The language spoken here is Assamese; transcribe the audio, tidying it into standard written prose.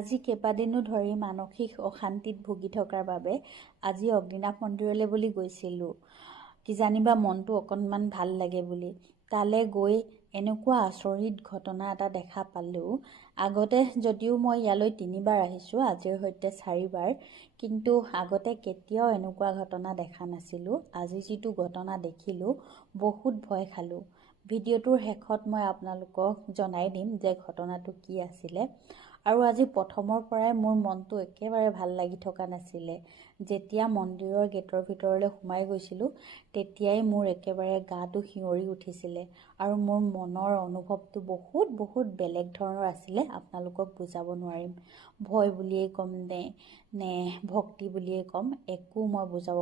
আজি কেইবাদিনো ধৰি মানসিক অশান্তিত ভুগি থকাৰ বাবে আজি অগ্নিনাভ মন্দিৰলৈ বুলি গৈছিলোঁ। কিজানিবা মনটো অকণমান ভাল লাগে বুলি। তালৈ গৈ এনেকুৱা আচৰিত ঘটনা এটা দেখা পালোঁ। আগতে যদিও মই ইয়ালৈ 3বাৰ আহিছোঁ, আজিৰ সৈতে 4বাৰ, কিন্তু আগতে কেতিয়াও এনেকুৱা ঘটনা দেখা নাছিলোঁ। আজি যিটো ঘটনা দেখিলোঁ, বহুত ভয় খালোঁ। ভিডিঅ'টোৰ শেষত মই আপোনালোকক জনাই দিম যে ঘটনাটো কি আছিলে। আৰু আজি প্ৰথমৰ পৰাই মোৰ মনটো একেবাৰে ভাল লাগি থকা নাছিলে। যেতিয়া মন্দিৰৰ গেটৰ ভিতৰলৈ সোমাই গৈছিলোঁ, তেতিয়াই মোৰ একেবাৰে গাটো শিয়ৰি উঠিছিলে। আৰু মোৰ মনৰ অনুভৱটো বহুত বেলেগ ধৰণৰ আছিলে। আপোনালোকক বুজাব নোৱাৰিম। ভয় বুলিয়েই ক'ম নে ভক্তি বুলিয়েই ক'ম, একো মই বুজাব